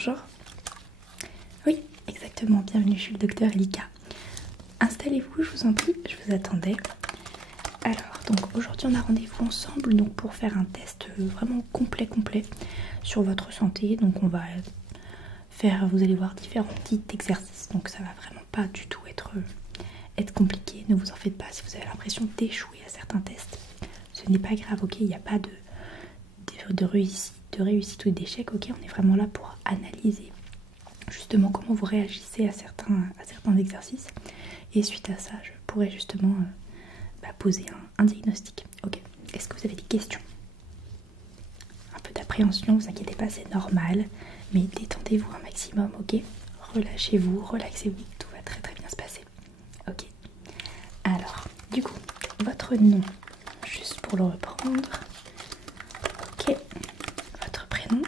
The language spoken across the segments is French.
bonjour. Oui, exactement, bienvenue, je suis le docteur Elika. Installez-vous, je vous en prie, je vous attendais. Alors, donc aujourd'hui on a rendez-vous ensemble donc pour faire un test vraiment complet sur votre santé. Donc on va faire, vous allez voir, différents types d'exercices. Donc ça va vraiment pas du tout être compliqué, ne vous en faites pas si vous avez l'impression d'échouer à certains tests. Ce n'est pas grave, ok, il n'y a pas de réussite ou d'échec, ok, on est vraiment là pour analyser justement comment vous réagissez à certains exercices. Et suite à ça, je pourrais justement poser un diagnostic. Ok, est-ce que vous avez des questions? Un peu d'appréhension, vous inquiétez pas, c'est normal, mais détendez-vous un maximum, ok? Relâchez-vous, relaxez-vous, tout va très bien se passer. Ok, alors, du coup, votre nom, juste pour le reprendre. Ok, votre prénom,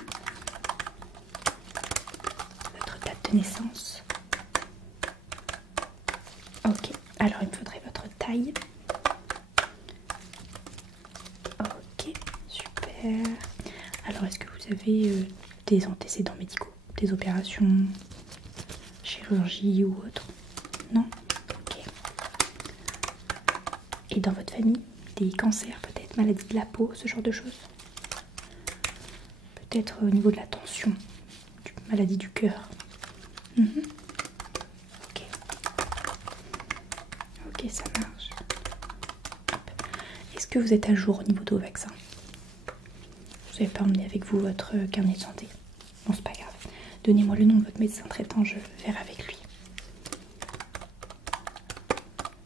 votre date de naissance. Ok, alors il me faudrait votre taille. Ok, super. Alors est-ce que vous avez des antécédents médicaux, des opérations, chirurgie ou autre? Non? Ok. Et dans votre famille, des cancers peut-être, maladies de la peau, ce genre de choses? Peut-être au niveau de la tension, maladie du cœur? Ok. Ok, ça marche. Est-ce que vous êtes à jour au niveau de vos vaccins? Vous n'avez pas emmené avec vous votre carnet de santé? Bon, c'est pas grave. Donnez-moi le nom de votre médecin traitant, je verrai avec lui.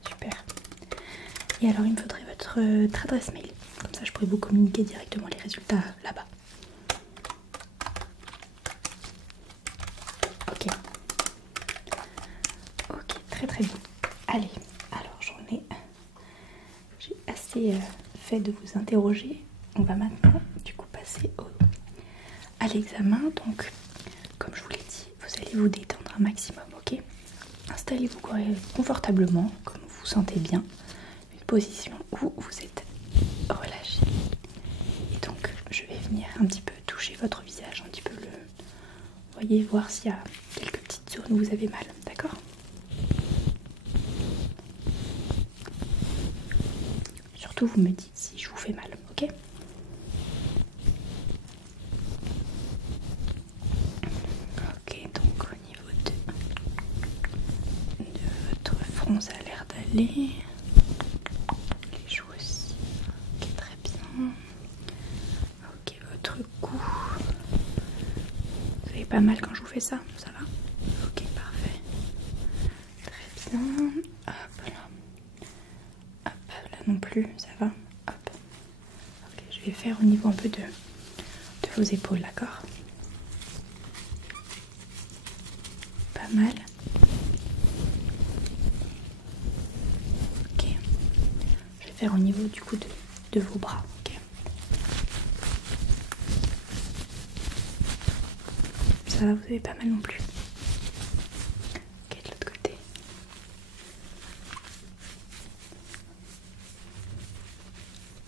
Super. Et alors, il me faudrait votre adresse mail. Comme ça, je pourrais vous communiquer directement les résultats là-bas. Ok. Ok, très bien. Allez, alors j'ai assez fait de vous interroger. On va maintenant du coup passer à l'examen. Donc, comme je vous l'ai dit, vous allez vous détendre un maximum, ok? Installez-vous confortablement, comme vous vous sentez bien. Une position où vous êtes relâché. Et donc, je vais venir un petit peu toucher votre visage, un petit peu voyez, voir s'il y a quelques petites zones où vous avez mal, d'accord? Surtout, vous me dites si je vous fais mal, ok? Ok, donc au niveau de votre front, ça a l'air d'aller. Les joues aussi. Ok, très bien. Ok, votre cou. Vous avez pas mal quand je vous fais ça? Ça va? Ok, parfait. Très bien. Hop là. Hop, là non plus, ça va? Hop. Ok, je vais faire au niveau un peu de vos épaules, d'accord? Pas mal. Ok. Je vais faire au niveau du coup de vos bras, ok? Ça va, vous avez pas mal non plus. Ok, de l'autre côté.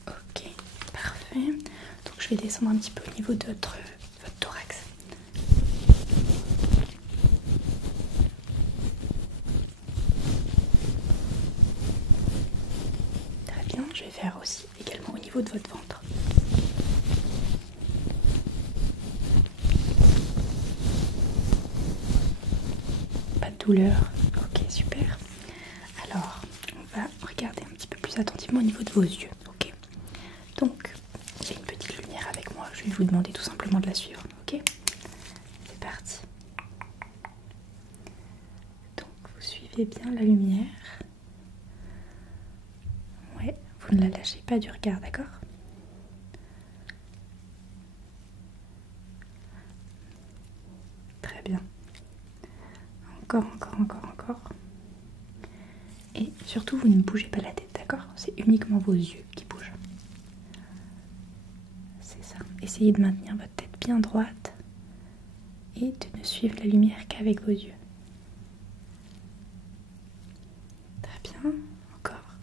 Ok, parfait. Donc je vais descendre un petit peu au niveau de votre thorax. Très bien, je vais faire aussi également au niveau de votre ventre. Pas de douleur. Ok, super. Alors, on va regarder un petit peu plus attentivement au niveau de vos yeux. Ok. Donc, j'ai une petite lumière avec moi. Je vais vous demander tout simplement de la suivre. Ok. C'est parti. Donc, vous suivez bien la lumière. Ouais, vous ne la lâchez pas du regard, d'accord? Très bien. Encore. Et surtout, vous ne bougez pas la tête, d'accord? C'est uniquement vos yeux qui bougent. C'est ça. Essayez de maintenir votre tête bien droite et de ne suivre la lumière qu'avec vos yeux. Très bien. Encore.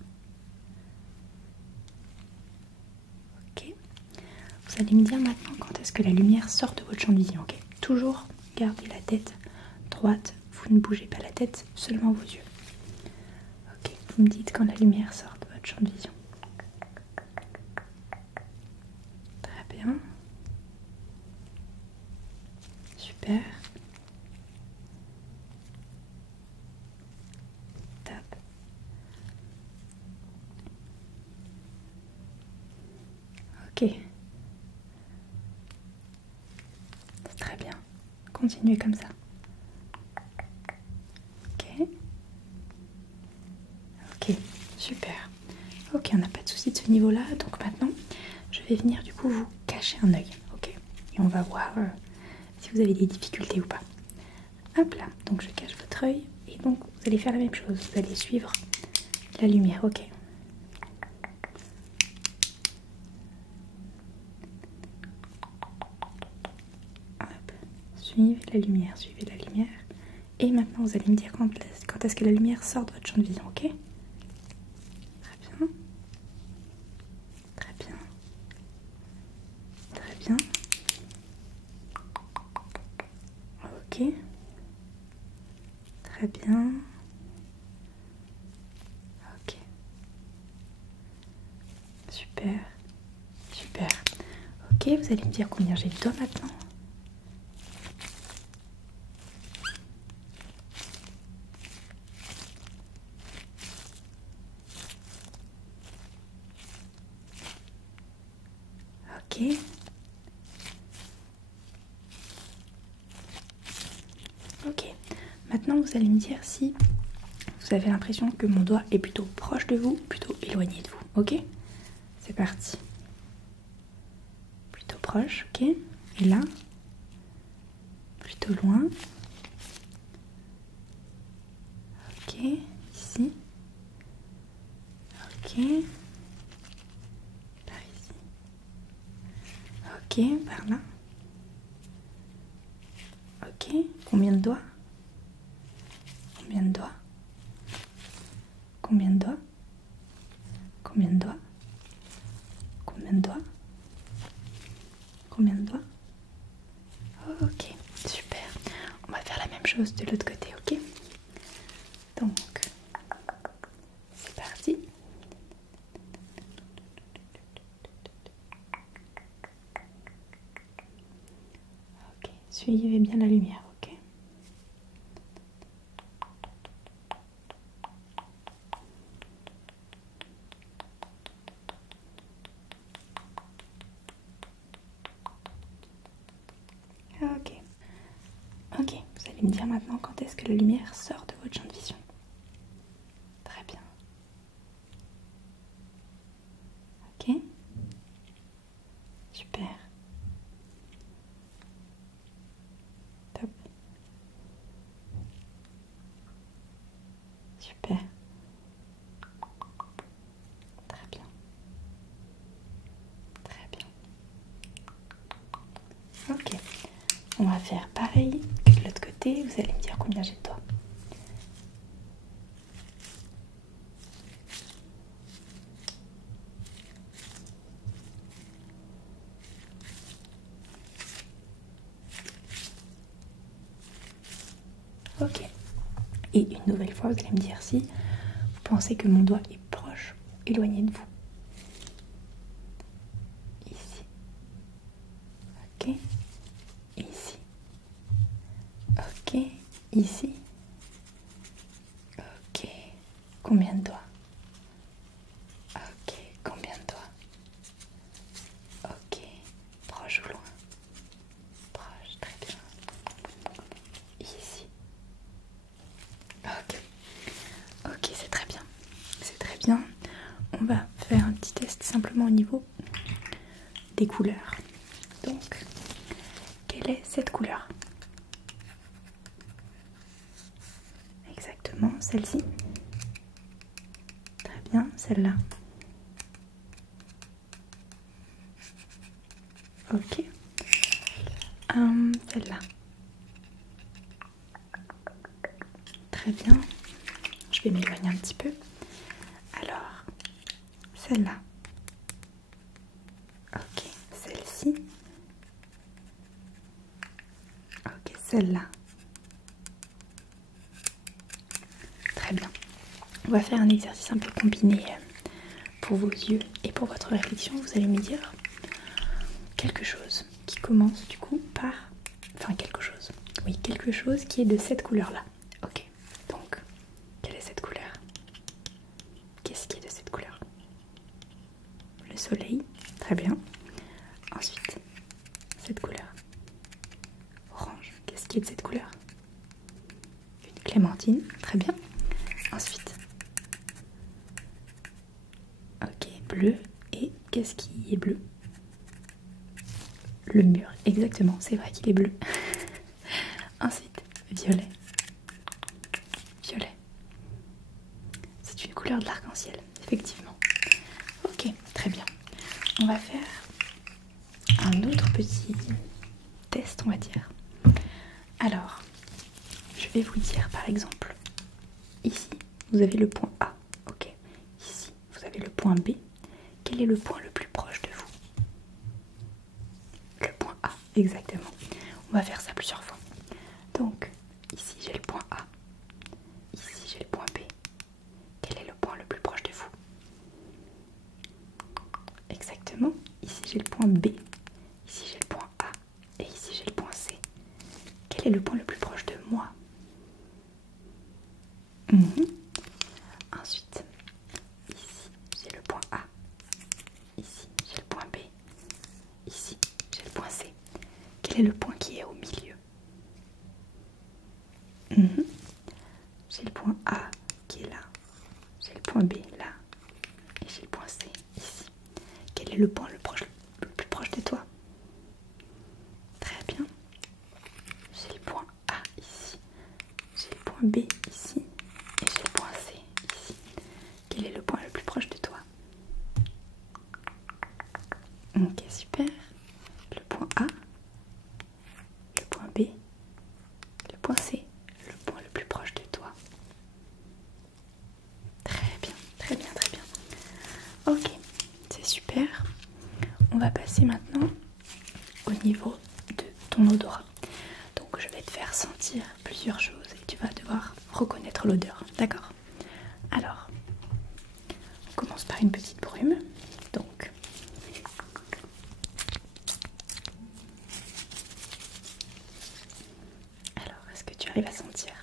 Ok. Vous allez me dire maintenant quand est-ce que la lumière sort de votre champ de vision, ok? Toujours gardez la tête droite, vous ne bougez pas la tête, seulement vos yeux. Ok, vous me dites quand la lumière sort de votre champ de vision. Très bien. Super. Top. Ok. C'est très bien. Continuez comme ça. Ok. Ok, super. Ok, on n'a pas de souci de ce niveau-là. Donc maintenant, je vais venir du coup vous cacher un œil. Ok. Et on va voir si vous avez des difficultés ou pas. Hop là. Donc je cache votre œil. Et donc vous allez faire la même chose. Vous allez suivre la lumière. Ok. Hop. Suivez la lumière. Suivez la lumière. Et maintenant, vous allez me dire quand est-ce que la lumière sort de votre champ de vision. Ok. Très bien. Très bien. Très bien. Ok. Très bien. Ok. Super. Super. Ok, vous allez me dire combien j'ai de doigts maintenant. Ok. Ok. Maintenant, vous allez me dire si vous avez l'impression que mon doigt est plutôt proche de vous ou plutôt éloigné de vous. Ok? C'est parti. Plutôt proche, ok? Et là? Plutôt loin. Ok. Ici. Ok. Par ici. Ok. Par là. Ok. Combien de doigts? Combien de doigts? Combien de doigts? Combien de doigts? Combien de doigts? Combien de doigts? Ok, super. On va faire la même chose de l'autre côté, ok? Donc, c'est parti. Ok, suivez bien la lumière, ok? Ok. Ok, vous allez me dire maintenant quand est-ce que la lumière sort de votre champ de vision. Très bien. Ok. Super. Top. Super. Très bien. Très bien. Ok. On va faire pareil que de l'autre côté. Vous allez me dire combien j'ai de doigts. Ok. Et une nouvelle fois, vous allez me dire si vous pensez que mon doigt est proche ou éloigné de vous. Ici. Ok. Ici. Ok. Ici. Ok. Combien de doigts? Ok. Combien de doigts? Ok. Proche ou loin? Proche. Très bien. Ici. Ok. Ok, c'est très bien. C'est très bien. On va faire un petit test simplement au niveau des couleurs. Donc, quelle est cette couleur? Exactement, celle-ci. Très bien, celle-là. Ok. Celle-là. Très bien. Je vais m'éloigner un petit peu. Alors, celle-là. Ok, celle-ci. Ok, celle-là. Très bien. On va faire un exercice un peu combiné pour vos yeux et pour votre réflexion. Vous allez me dire quelque chose qui commence du coup par... Enfin quelque chose. Oui, quelque chose qui est de cette couleur-là. Ok. Donc, quelle est cette couleur? Qu'est-ce qui est de cette couleur? Le soleil. Très bien. Ensuite, cette couleur. Orange. Qu'est-ce qui est de cette couleur? Une clémentine. Très bien. Ensuite, ok, bleu. Et qu'est-ce qui est bleu? Le mur, exactement, c'est vrai qu'il est bleu. Ensuite, violet. Violet. C'est une couleur de l'arc-en-ciel, effectivement. Ok, très bien. On va faire un autre petit test, on va dire. Alors, je vais vous dire par exemple, ici, vous avez le point A. Ok. Ici, vous avez le point B. Quel est le point le plus proche de vous? Le point A, exactement. On va faire ça plusieurs fois. Donc, ici j'ai le point A. Ici j'ai le point B. Quel est le point le plus proche de vous? Exactement. Ici j'ai le point B. Ici j'ai le point A. Et ici j'ai le point C. Quel est le point le plus proche de moi? Ensuite, ici j'ai le point A. Ici j'ai le point B. Ici j'ai le point C. Quel est le point qui est au milieu? J'ai le point A qui est là. J'ai le point B là. Et j'ai le point C ici. Quel est le point le plus proche de toi? Très bien. J'ai le point A ici. J'ai le point B ici. Et j'ai le point C ici. Quel est le point le plus proche de toi? Ok, super. Le point A. Le point B. Le point C. Le point le plus proche de toi. Très bien, très bien, très bien. Ok, c'est super. On va passer maintenant au niveau de ton odorat. Donc je vais te faire sentir plusieurs choses et tu vas devoir reconnaître l'odeur, d'accord? Alors, on commence par une petite brume. Donc, alors, est-ce que tu arrives à sentir?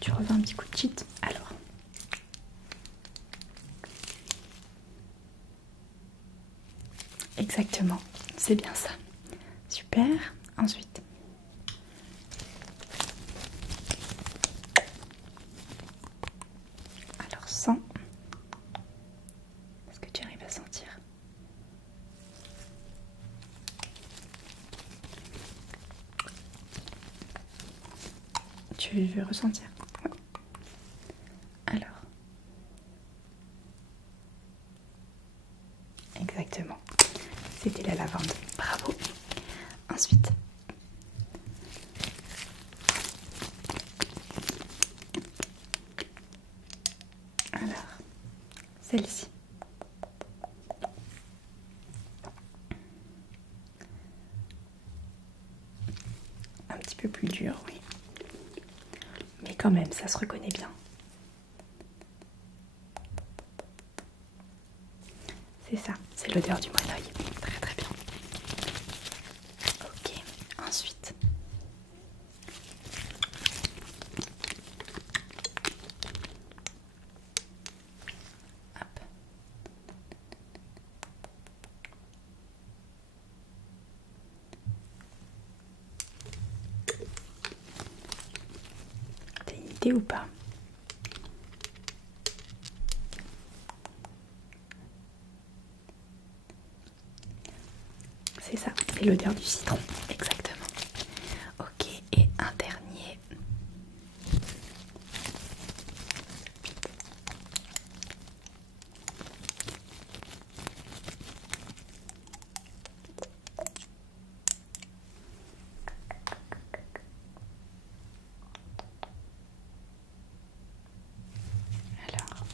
Tu revends un petit coup de cheat. Alors, exactement, c'est bien ça. Super. Ensuite, alors sens. Est-ce que tu arrives à sentir? Tu veux ressentir? Ouais. Alors, exactement. C'était la lavande. Bravo. Ensuite, alors, celle-ci. Un petit peu plus dur, oui. Mais quand même, ça se reconnaît bien. C'est ça, c'est l'odeur du mois d'œil. Très très bien. Ok, ensuite. Hop. T'as une idée ou pas? C'est ça, c'est l'odeur du citron, exactement. Ok, et un dernier. Alors,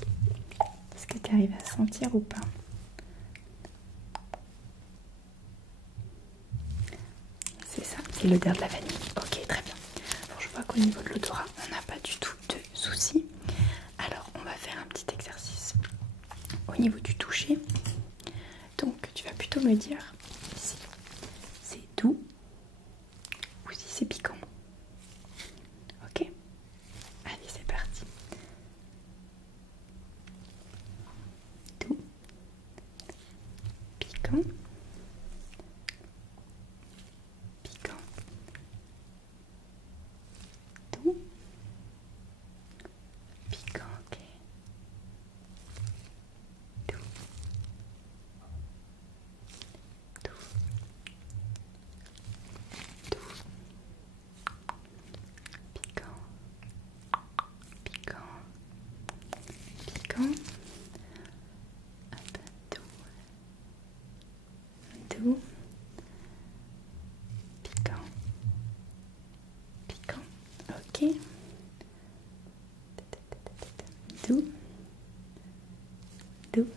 est-ce que tu arrives à sentir ou pas? C'est ça, c'est l'odeur de la vanille. Ok, très bien. Bon, je vois qu'au niveau de l'odorat, on n'a pas du tout de soucis. Alors, on va faire un petit exercice au niveau du toucher. Donc, tu vas plutôt me dire si c'est doux ou si c'est piquant. Ok? Allez, c'est parti. Doux, piquant, piquant, doux, piquant, ok. Doux, doux, doux, piquant, piquant, piquant. Hop, doux, doux, piquant, piquant, ok. Doux, doux,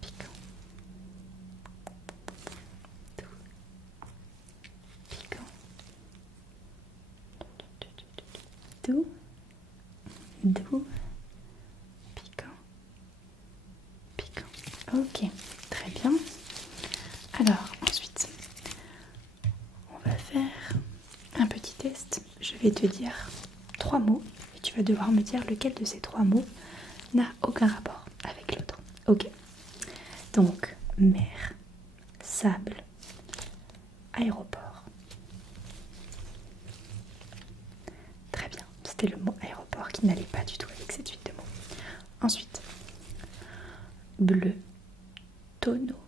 piquant, doux, piquant, doux, doux, piquant, piquant. Ok, très bien. Alors ensuite, on va faire un petit test. Je vais te dire 3 mots et tu vas devoir me dire lequel de ces 3 mots n'a aucun rapport avec l'autre. Ok. Donc mer, sable, aéroport. Très bien. C'était le mot aéroport qui n'allait pas du tout avec cette suite de mots. Ensuite, bleu, tonneau,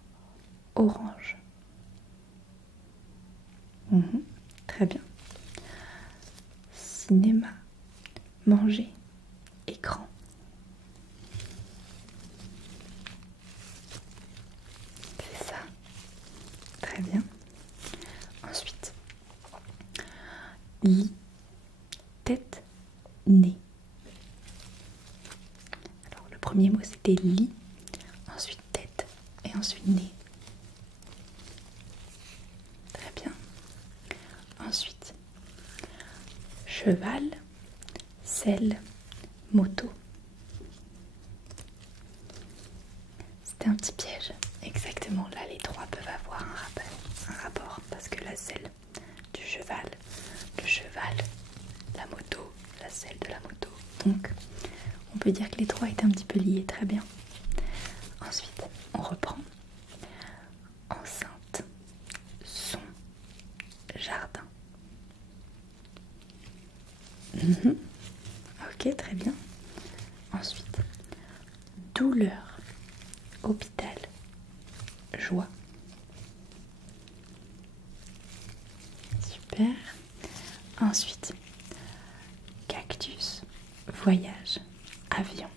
orange. Très bien. Cinéma, manger, écran. C'est ça. Très bien. Ensuite, lit, tête, nez. Alors le premier mot c'était lit, ensuite tête et ensuite nez. Très bien. Ensuite, cheval, selle, moto. C'était un petit piège. Exactement, là les 3 peuvent avoir un rapport parce que la selle du cheval, le cheval, la moto, la selle de la moto. Donc, on peut dire que les 3 étaient un petit peu liés, très bien. Ensuite, on reprend. Enceinte, son, jardin. Ok, très bien. Ensuite, douleur, hôpital, joie. Super. Ensuite, cactus, voyage, avion.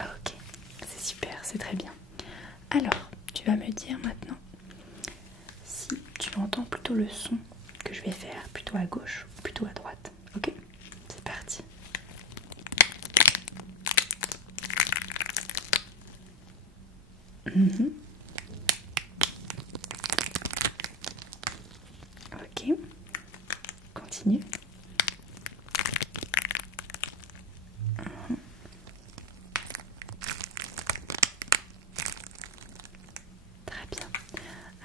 Ok, c'est super, c'est très bien. Alors, tu vas me dire maintenant si tu entends plutôt le son que je vais faire plutôt à gauche ou plutôt à droite. Ok, c'est parti. Ok, continue. Très bien.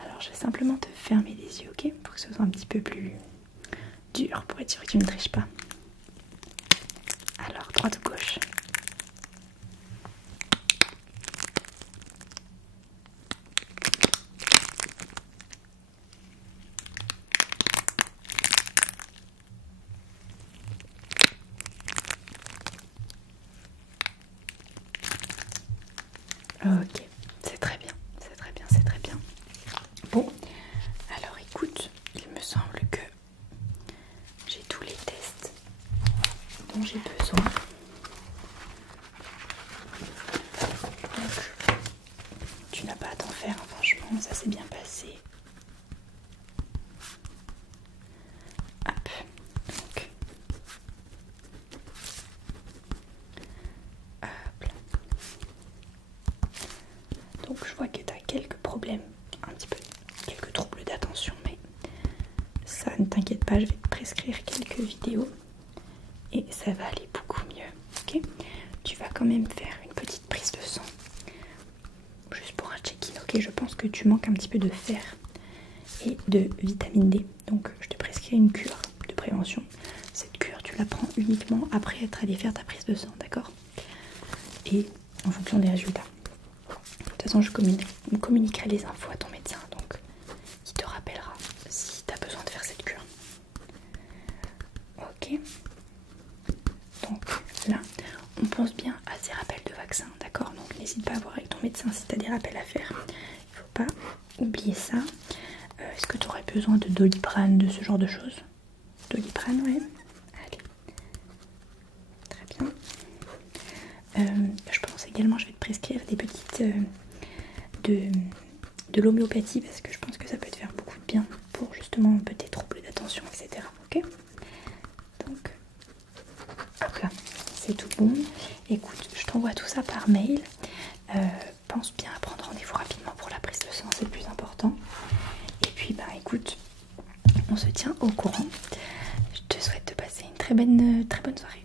Alors je vais simplement te fermer les yeux, ok, pour que ce soit un petit peu plus dur, pour être sûr que tu ne triches pas. Alors, droite ou gauche? Ok, c'est très bien, c'est très bien, c'est très bien. Bon, alors écoute, il me semble que j'ai tous les tests dont j'ai besoin. Donc, tu n'as pas à t'en faire, hein, franchement, ça s'est bien passé. Hop, donc, hop là. Donc je vois que tu as quelques problèmes un petit pas, je vais te prescrire quelques vidéos et ça va aller beaucoup mieux. Ok, tu vas quand même faire une petite prise de sang, juste pour un check-in. Ok, je pense que tu manques un petit peu de fer et de vitamine D, donc je te prescris une cure de prévention. Cette cure, tu la prends uniquement après être allé faire ta prise de sang, d'accord? Et en fonction des résultats. De toute façon, je communiquerai les infos à ton médecin, donc il te rappellera si tu as besoin de faire cette cure. Ok. Donc là, on pense bien à ces rappels de vaccins, d'accord? Donc n'hésite pas à voir avec ton médecin si tu as des rappels à faire. Il faut pas oublier ça. Est-ce que tu aurais besoin de Doliprane, de ce genre de choses? Doliprane, ouais. Allez. Très bien. Je pense également, je vais te prescrire des petites de l'homéopathie parce que je pense que ça peut te faire beaucoup de bien pour justement un peu tes troubles d'attention, etc. Ok? Donc, voilà, c'est tout bon. Écoute, je t'envoie tout ça par mail. Pense bien à prendre rendez-vous rapidement pour la prise de sang, c'est le plus important. Et puis, bah écoute, on se tient au courant. Je te souhaite de passer une très bonne soirée.